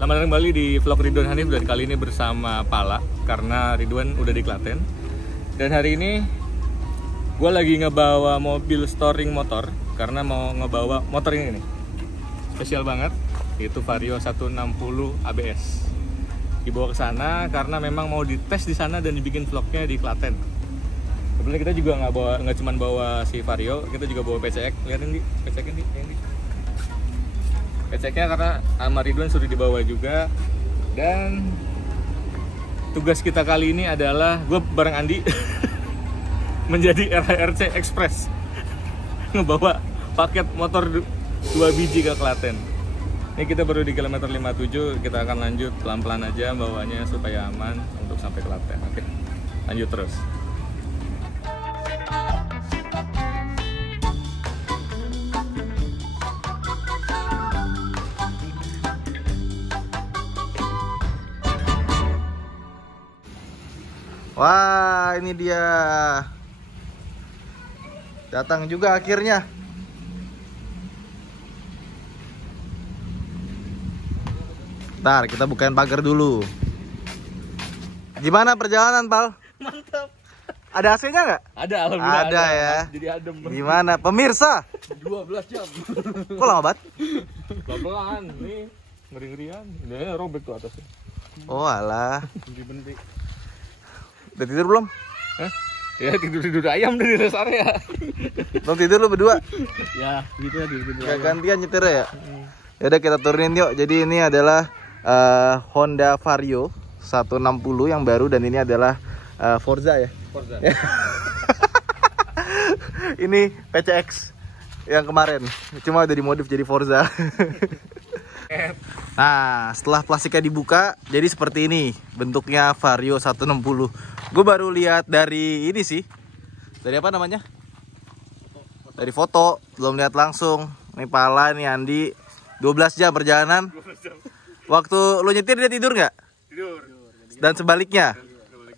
Selamat datang kembali di vlog Ridwan Hanif, dan kali ini bersama Pala karena Ridwan udah di Klaten. Dan hari ini gue lagi ngebawa mobil storing motor karena mau ngebawa motor ini nih. Spesial banget, yaitu Vario 160 ABS. Dibawa ke sana karena memang mau dites di sana dan dibikin vlognya di Klaten. Kebetulan kita juga nggak cuma bawa si Vario, kita juga bawa PCX. Lihatin di PCX ini, PCX-nya karena sama Ridwan sudah dibawa juga. Dan tugas kita kali ini adalah gue bareng Andi menjadi RHRC Express, ngebawa paket motor 2 biji ke Klaten. Ini kita baru di kilometer 57, kita akan lanjut pelan-pelan aja bawanya supaya aman untuk sampai Klaten. Oke, lanjut terus. Wah, ini dia. Datang juga akhirnya. Ntar kita bukain pagar dulu. Gimana perjalanan, Pal? Mantap. Ada AC-nya nggak? Ada, alhamdulillah. Ada ya. Jadi adem. Gimana, pemirsa? 12 jam. Kok lama banget? Pelan-pelan, nih ngeri-ngerian. Dia robek tuh atasnya. Oh alah. Berhenti. Udah tidur belum? Hah? Ya tidur ayam dari rest area. Belum tidur lu berdua? Ya, gitu ya tidur Gak gantian nyetir ya? Yaudah kita turunin yuk. Jadi ini adalah Honda Vario 160 yang baru, dan ini adalah Forza ya? Forza. Ini PCX yang kemarin, cuma udah dimodif jadi Forza. Nah, setelah plastiknya dibuka, jadi seperti ini bentuknya Vario 160. Gue baru lihat dari ini sih. Dari apa namanya? Dari foto, belum lihat langsung. Ini Pala, nih Andi. 12 jam perjalanan. 12 jam. Waktu lu nyetir dia tidur nggak? Tidur. Dan sebaliknya.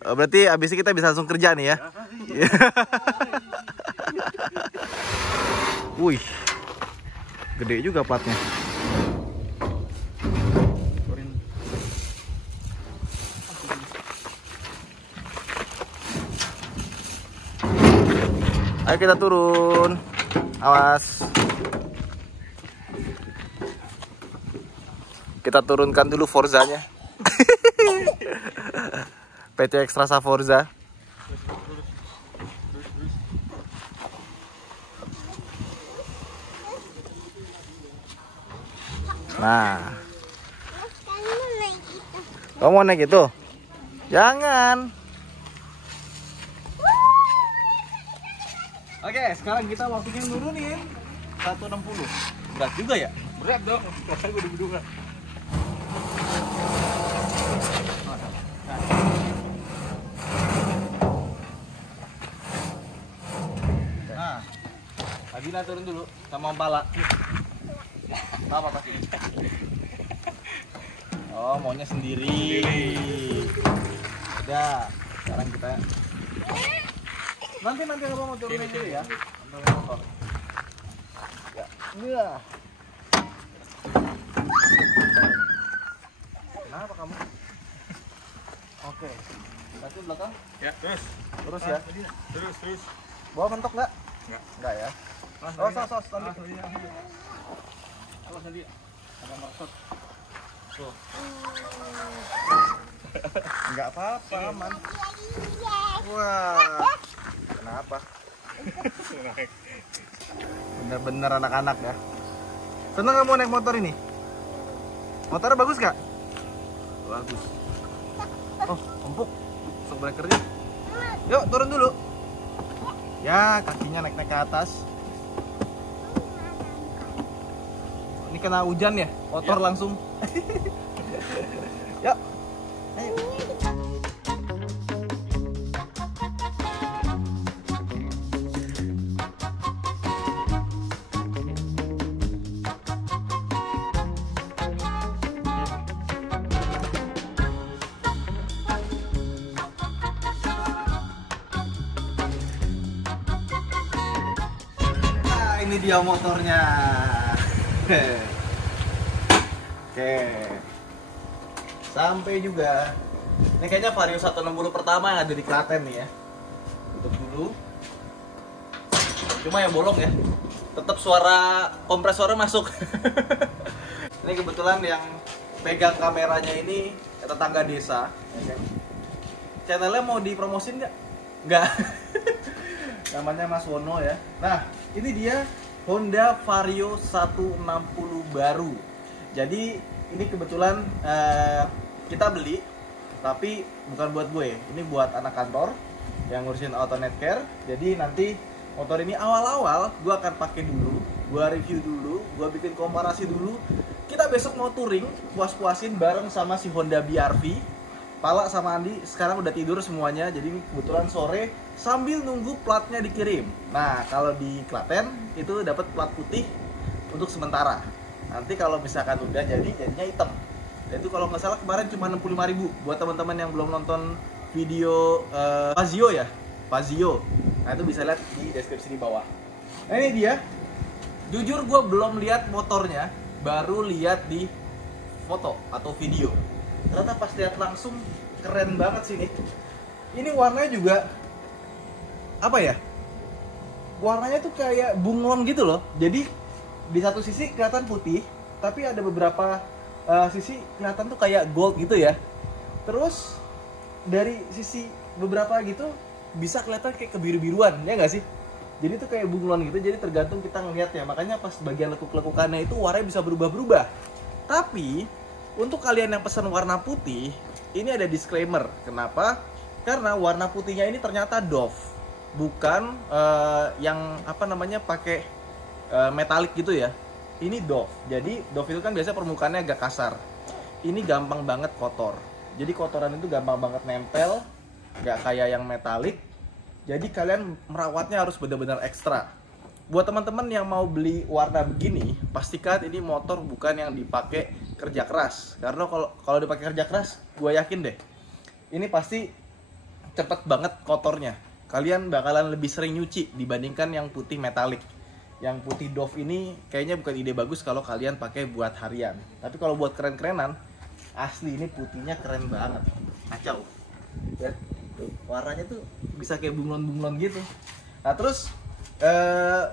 Berarti abis ini kita bisa langsung kerja nih ya. Wih, gede juga platnya. Ayo kita turun. Awas. Kita turunkan dulu Forzanya. PT Extrasa Forza. Nah, kamu mau naik itu? Jangan. Oke, sekarang kita waktunya nurunin 160. Berat juga ya? Berat dong, karena gue berdua. Nah, Abila turun dulu sama Om Pala. Apa pasti? Oh, maunya sendiri. Udah, sekarang kita nanti abang mau turunin dulu ya. Ya, iya. Kenapa kamu? Oke, kasih belakang. Ya, terus. Terus ya. Terus. Bawa mentok nggak? Nggak ya. Oh, sos nanti. Awas tadi ada meresot. Tuh. Nggak apa-apa, aman. Wah. Kenapa? Bener-bener anak-anak ya. Seneng nggak mau naik motor ini? Motornya bagus nggak? Bagus. Oh, empuk. Sok breakernya. Yuk, turun dulu. Ya, kakinya naik-naik ke atas. Ini kena hujan ya, kotor ya. Langsung. Yuk. Ayo. Ini dia motornya. Oke. sampai juga. Ini kayaknya Vario 160 pertama yang ada di Klaten nih ya. Tutup dulu. Cuma yang bolong ya. Tetap suara kompresornya masuk. Ini kebetulan yang pegang kameranya ini tetangga desa. Channelnya mau dipromosin nggak? Nggak. Namanya Mas Wono ya. Nah, ini dia Honda Vario 160 baru. Jadi ini kebetulan kita beli, tapi bukan buat gue. Ini buat anak kantor yang ngurusin auto netcare. Jadi nanti motor ini awal-awal gue akan pakai dulu, gue review dulu, gue bikin komparasi dulu. Kita besok mau touring, puas-puasin bareng sama si Honda BR-V. Pala sama Andi sekarang udah tidur semuanya, jadi kebetulan sore sambil nunggu platnya dikirim. Nah, kalau di Klaten itu dapat plat putih untuk sementara. Nanti kalau misalkan udah jadinya hitam. Dan itu kalau nggak salah kemarin cuma 65.000 buat teman-teman yang belum nonton video Fazio ya, Fazio. Nah, itu bisa lihat di deskripsi di bawah. Nah, ini dia. Jujur gue belum lihat motornya, baru lihat di foto atau video. Ternyata pas lihat langsung keren banget sih nih. Ini warnanya juga apa ya? Warnanya tuh kayak bunglon gitu loh. Jadi di satu sisi kelihatan putih, tapi ada beberapa sisi kelihatan tuh kayak gold gitu ya. Terus dari sisi beberapa gitu bisa kelihatan kayak kebiru-biruan, ya nggak sih? Jadi tuh kayak bunglon gitu. Jadi tergantung kita ngelihatnya. Makanya pas bagian lekuk-lekukannya itu warnanya bisa berubah-berubah. Tapi untuk kalian yang pesan warna putih, ini ada disclaimer. Kenapa? Karena warna putihnya ini ternyata doff, bukan yang apa namanya pakai metalik gitu ya. Ini doff. Jadi doff itu kan biasanya permukaannya agak kasar. Ini gampang banget kotor. Jadi kotoran itu gampang banget nempel, nggak kayak yang metalik. Jadi kalian merawatnya harus benar-benar ekstra. Buat teman-teman yang mau beli warna begini, pastikan ini motor bukan yang dipakai kerja keras. Karena kalau dipakai kerja keras, gue yakin deh, ini pasti cepet banget kotornya. Kalian bakalan lebih sering nyuci dibandingkan yang putih metalik. Yang putih doff ini kayaknya bukan ide bagus kalau kalian pakai buat harian. Tapi kalau buat keren-kerenan, asli ini putihnya keren banget. Kacau. Ya, tuh, warnanya tuh bisa kayak bunglon-bunglon gitu. Nah terus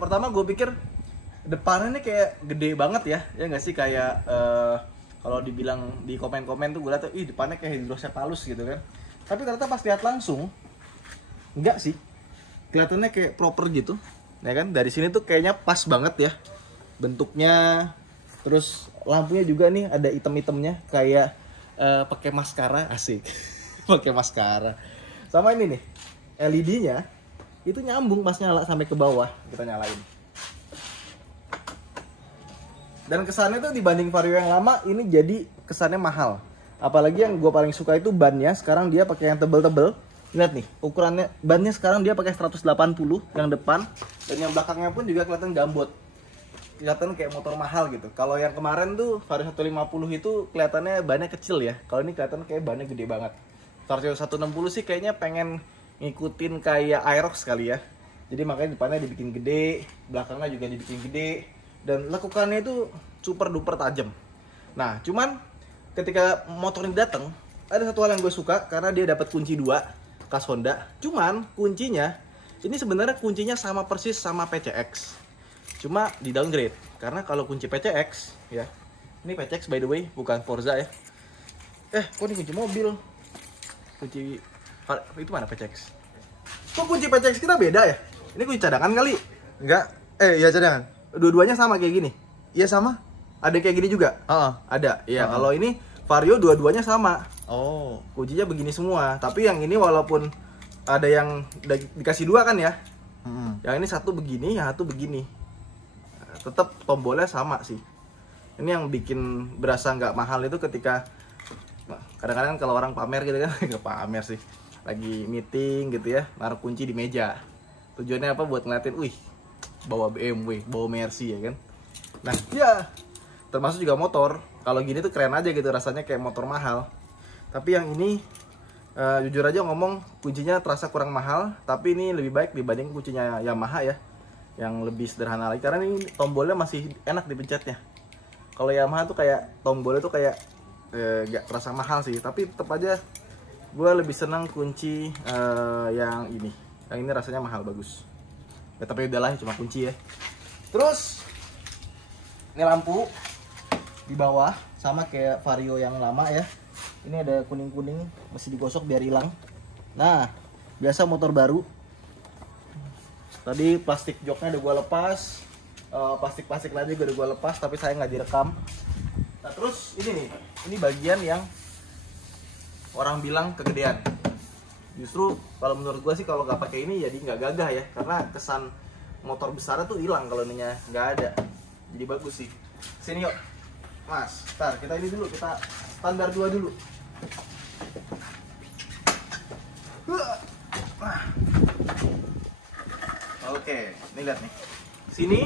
pertama gue pikir depannya ini kayak gede banget ya nggak sih, kayak kalau dibilang di komen-komen tuh gue liat tuh, ih depannya kayak hidrocephalus gitu kan. Tapi ternyata pas lihat langsung enggak sih, kelihatannya kayak proper gitu, ya kan. Dari sini tuh kayaknya pas banget ya bentuknya. Terus lampunya juga nih ada item-itemnya kayak pakai maskara, asik. Pakai maskara. Sama ini nih LED-nya itu nyambung pas nyala sampai ke bawah. Kita nyalain. Dan kesannya tuh dibanding Vario yang lama ini jadi kesannya mahal. Apalagi yang gue paling suka itu bannya. Sekarang dia pakai yang tebel-tebel. Lihat nih ukurannya, bannya sekarang dia pakai 180 yang depan, dan yang belakangnya pun juga kelihatan gambot. Kelihatan kayak motor mahal gitu. Kalau yang kemarin tuh Vario 150 itu kelihatannya bannya kecil ya. Kalau ini kelihatan kayak bannya gede banget. Vario 160 sih kayaknya pengen ngikutin kayak Aerox kali ya. Jadi makanya depannya dibikin gede, belakangnya juga dibikin gede, dan lekukannya itu super duper tajam. Nah, cuman ketika motor ini datang, ada satu hal yang gue suka karena dia dapat kunci 2 khas Honda. Cuman kuncinya ini sebenarnya kuncinya sama persis sama PCX. Cuma di downgrade. Karena kalau kunci PCX ya. Ini PCX by the way, bukan Forza ya. Kok ini kunci mobil? Kunci itu mana PCX? Kok kunci PCX kita beda ya? Ini kunci cadangan kali? Enggak. Ya cadangan. Dua-duanya sama kayak gini? Iya sama. Ada kayak gini juga? Ada. Iya, kalau ini Vario dua-duanya sama. Oh. Kuncinya begini semua. Tapi yang ini walaupun ada yang dikasih 2 kan ya? Yang ini satu begini, yang satu begini. Tetap tombolnya sama sih. Ini yang bikin berasa nggak mahal itu ketika kadang-kadang kalau orang pamer gitu kan, nggak pamer sih, lagi meeting gitu ya, naruh kunci di meja. Tujuannya apa? Buat ngeliatin, wih, bawa BMW, bawa Mercy ya kan. Nah, ya termasuk juga motor. Kalau gini tuh keren aja gitu, rasanya kayak motor mahal. Tapi yang ini jujur aja ngomong, kuncinya terasa kurang mahal, tapi ini lebih baik dibanding kuncinya Yamaha ya, yang lebih sederhana lagi. Karena ini tombolnya masih enak dipencetnya. Kalau Yamaha tuh kayak tombolnya tuh kayak nggak terasa mahal sih, tapi tetap aja gue lebih senang kunci yang ini. Yang ini rasanya mahal, bagus. Ya, tapi udahlah, cuma kunci ya. Terus ini lampu di bawah sama kayak Vario yang lama ya. Ini ada kuning-kuning, mesti digosok biar hilang. Nah, biasa motor baru. Tadi plastik joknya udah gue lepas, plastik-plastik lainnya juga udah gue lepas, tapi saya nggak direkam. Nah terus ini nih, ini bagian yang orang bilang kegedean. Justru kalau menurut gue sih kalau nggak pakai ini jadi nggak gagah ya, karena kesan motor besarnya tuh hilang kalau ininya nggak ada. Jadi bagus sih. Sini yuk, Mas. Ntar kita ini dulu, kita standar 2 dulu. Oke, ini lihat nih. Sini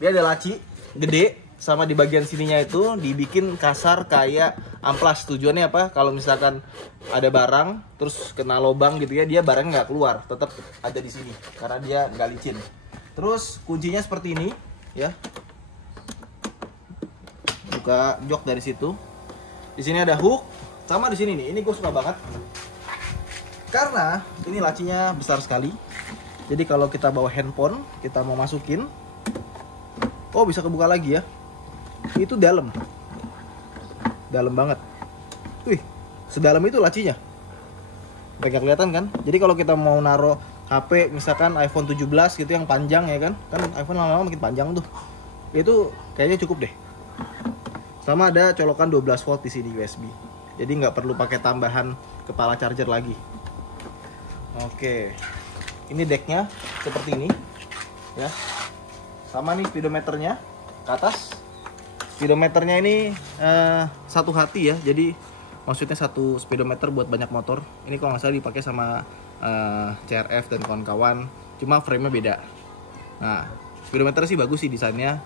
dia ada laci gede, sama di bagian sininya itu dibikin kasar kayak amplas. Tujuannya apa? Kalau misalkan ada barang terus kena lubang gitu ya, dia barang nggak keluar, tetap ada di sini karena dia nggak licin. Terus kuncinya seperti ini ya. Buka jok dari situ. Di sini ada hook, sama di sini nih. Ini gue suka banget karena ini lacinya besar sekali. Jadi kalau kita bawa handphone, kita mau masukin, oh bisa kebuka lagi ya. Itu dalam banget. Wih, sedalam itu lacinya. Gak kelihatan kan? Jadi kalau kita mau naro HP, misalkan iPhone 17 gitu yang panjang ya kan iPhone lama-lama makin panjang tuh. Itu kayaknya cukup deh. Sama ada colokan 12 volt di sini USB. Jadi nggak perlu pakai tambahan kepala charger lagi. Oke. Ini decknya seperti ini ya. Sama nih speedometernya ke atas. Speedometernya ini satu hati ya. Jadi maksudnya satu speedometer buat banyak motor. Ini kalau nggak salah dipakai sama CRF dan kawan-kawan. Cuma frame-nya beda. Nah, speedometer sih bagus sih desainnya.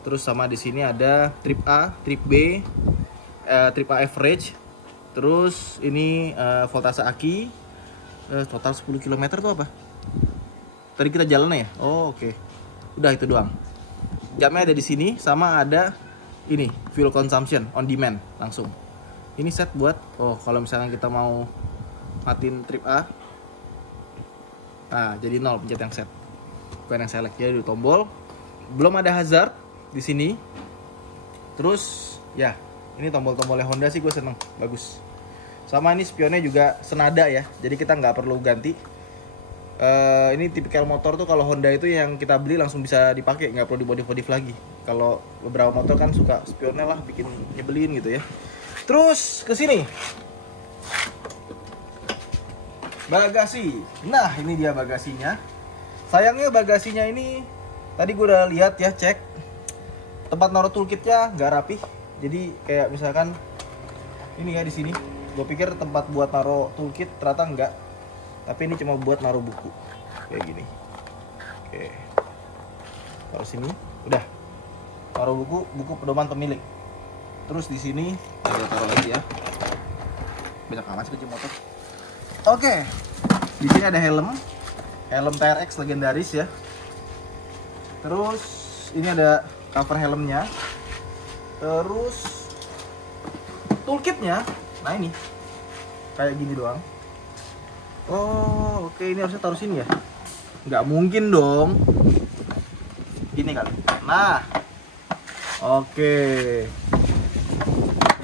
Terus sama di sini ada trip A, trip B, trip A average. Terus ini voltase aki. Total 10 km tuh apa? Tadi kita jalan ya? Oh, oke. Udah itu doang. Jamnya ada di sini, sama ada ini fuel consumption on demand langsung. Ini set buat kalau misalnya kita mau matiin trip A. Nah, jadi 0 pencet yang set. Bukan yang select ya, di tombol. Belum ada hazard di sini. Terus ya, ini tombol-tombolnya Honda sih gue seneng, bagus. Sama ini spionnya juga senada ya, jadi kita nggak perlu ganti. Ini tipikal motor tuh kalau Honda itu yang kita beli langsung bisa dipakai, nggak perlu dimodif-modif lagi. Kalau beberapa motor kan suka spionnya lah bikin nyebelin gitu ya. Terus ke sini, bagasi. Nah ini dia bagasinya. Sayangnya bagasinya ini tadi gue udah lihat ya, cek tempat naruh toolkitnya nggak rapih. Jadi kayak misalkan ini ya di sini. Gue pikir tempat buat naruh toolkit, ternyata enggak. Tapi ini cuma buat naruh buku kayak gini. Oke, taruh sini, udah. Taruh buku pedoman pemilik. Terus di sini kita taruh lagi ya. Banyak amat sih kunci motor. Oke, di sini ada helm TRX legendaris ya. Terus ini ada cover helmnya. Terus toolkitnya, nah ini kayak gini doang. Oh, oke, ini harusnya taruh sini ya? Nggak mungkin dong. Gini kali. Nah, oke.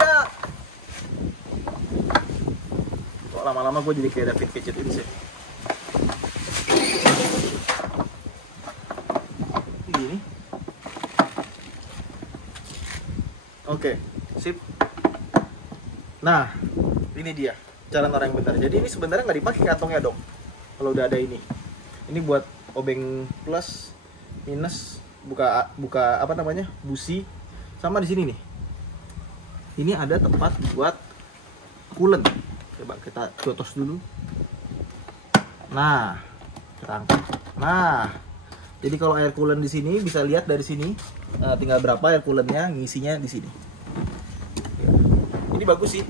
Ya. Kok lama-lama gue jadi kayak David Kecet ini sih. Gini. Oke, sip. Nah, ini dia cara naruh yang benar. Jadi ini sebenarnya nggak dipakai kantongnya dong. Kalau udah ada ini buat obeng plus, minus, buka apa namanya, busi. Sama di sini nih. Ini ada tempat buat coolant. Coba kita jotos dulu. Nah, terangkat. Nah, jadi kalau air coolant di sini bisa lihat dari sini. Tinggal berapa air coolantnya, ngisinya di sini. Ini bagus sih,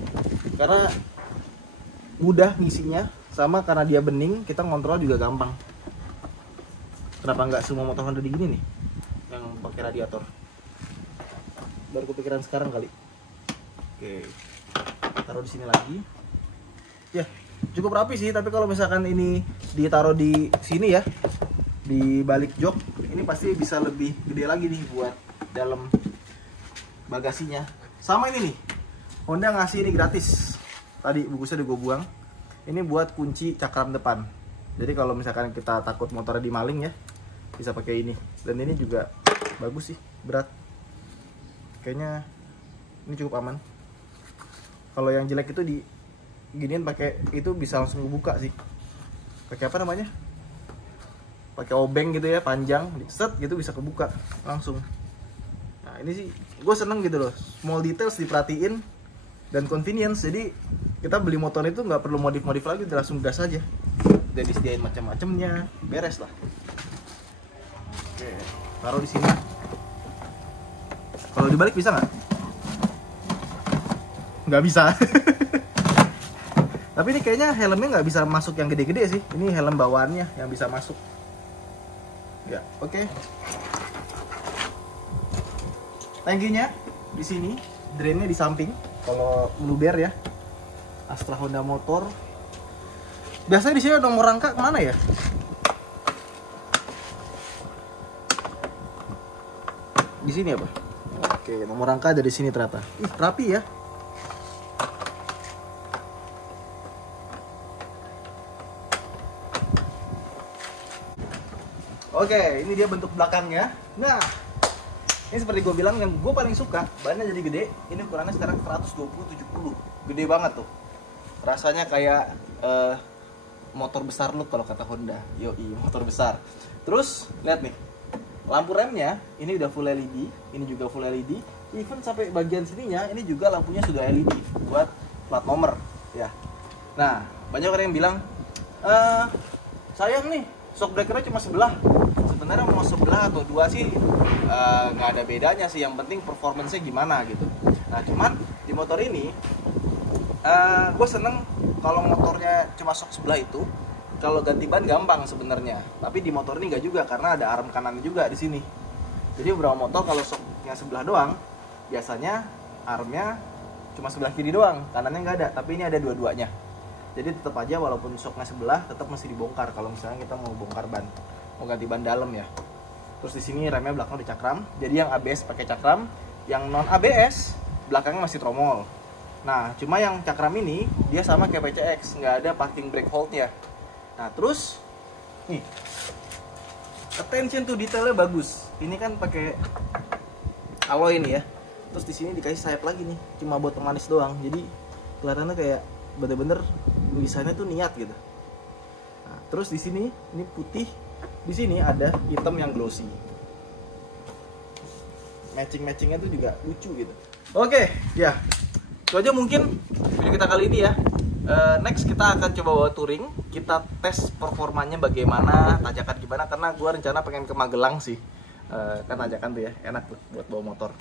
karena mudah ngisinya, sama karena dia bening, kita ngontrol juga gampang. Kenapa nggak semua motor Honda digini nih, yang pakai radiator? Baru kepikiran sekarang kali. Oke, taruh di sini lagi. Ya, cukup rapi sih. Tapi kalau misalkan ini ditaruh di sini ya, di balik jok, ini pasti bisa lebih gede lagi nih buat dalam bagasinya. Sama ini nih, Honda ngasih ini gratis. Tadi bungkusnya udah gue buang. Ini buat kunci cakram depan. Jadi kalau misalkan kita takut motornya dimaling ya, bisa pakai ini. Dan ini juga bagus sih, berat. Kayaknya ini cukup aman. Kalau yang jelek itu di ginian pakai itu bisa langsung buka sih. Pakai apa namanya? Pakai obeng gitu ya, panjang, set gitu bisa kebuka langsung. Nah ini sih gue seneng gitu loh, small details diperhatiin dan convenience. Jadi kita beli motor itu nggak perlu modif-modif lagi, udah langsung gas aja. Udah disediain macam-macamnya, beres lah. Oke, taruh di sini. Kalau dibalik bisa nggak? Nggak bisa. Tapi ini kayaknya helmnya nggak bisa masuk yang gede-gede sih. Ini helm bawaannya yang bisa masuk. Ya, oke. Tangkinya di sini, drainnya di samping. Kalau luber ya, Astra Honda Motor. Biasanya di sini nomor rangka kemana ya? Di sini apa? Oke, nomor rangka ada di sini ternyata. Ih, rapi ya. Oke, ini dia bentuk belakangnya. Nah, ini seperti gue bilang, yang gue paling suka, bannya jadi gede. Ini ukurannya sekarang 120/70. Gede banget tuh. Rasanya kayak motor besar look kalau kata Honda. Yoi, motor besar. Terus, lihat nih. Lampu remnya, ini udah full LED. Ini juga full LED. Even sampai bagian sininya, ini juga lampunya sudah LED. Buat plat nomor. Ya. Nah, banyak orang yang bilang, sayang nih, shock breakernya cuma sebelah. Sebenarnya mau sebelah atau dua sih nggak ada bedanya sih, yang penting performance-nya gimana gitu. Nah cuman di motor ini gue seneng kalau motornya cuma shock sebelah itu, kalau ganti ban gampang sebenarnya. Tapi di motor ini nggak juga, karena ada arm kanan juga di sini. Jadi beberapa motor kalau shocknya sebelah doang, biasanya armnya cuma sebelah kiri doang, kanannya nggak ada. Tapi ini ada dua-duanya. Jadi tetap aja walaupun shocknya sebelah, tetap mesti dibongkar kalau misalnya kita mau bongkar ban, mau ganti ban dalam ya. Terus di sini remnya belakang dicakram. Jadi yang ABS pakai cakram, yang non ABS belakangnya masih tromol. Nah, cuma yang cakram ini dia sama kayak PCX, nggak ada parking brake hold-nya. Nah, terus nih, attention to detailnya bagus. Ini kan pakai alloy ini ya. Terus di sini dikasih sayap lagi nih, cuma buat pemanis doang. Jadi kelihatannya kayak bener-bener tulisannya tuh niat gitu. Nah, terus di sini ini putih. Di sini ada hitam yang glossy. Matching-matchingnya tuh juga lucu gitu. Oke, ya. Itu aja mungkin video kita kali ini ya. Next kita akan coba bawa touring. Kita tes performanya bagaimana, tajakan gimana. Karena gue rencana pengen ke Magelang sih. Kan tajakan tuh ya, enak tuh buat bawa motor.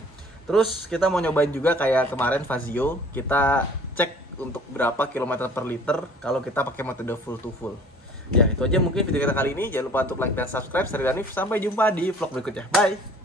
Terus kita mau nyobain juga kayak kemarin Fazio. Kita cek untuk berapa kilometer per liter kalau kita pakai metode full to full. Ya, itu aja mungkin video kita kali ini. Jangan lupa untuk like dan subscribe. Saya Danif, sampai jumpa di vlog berikutnya. Bye!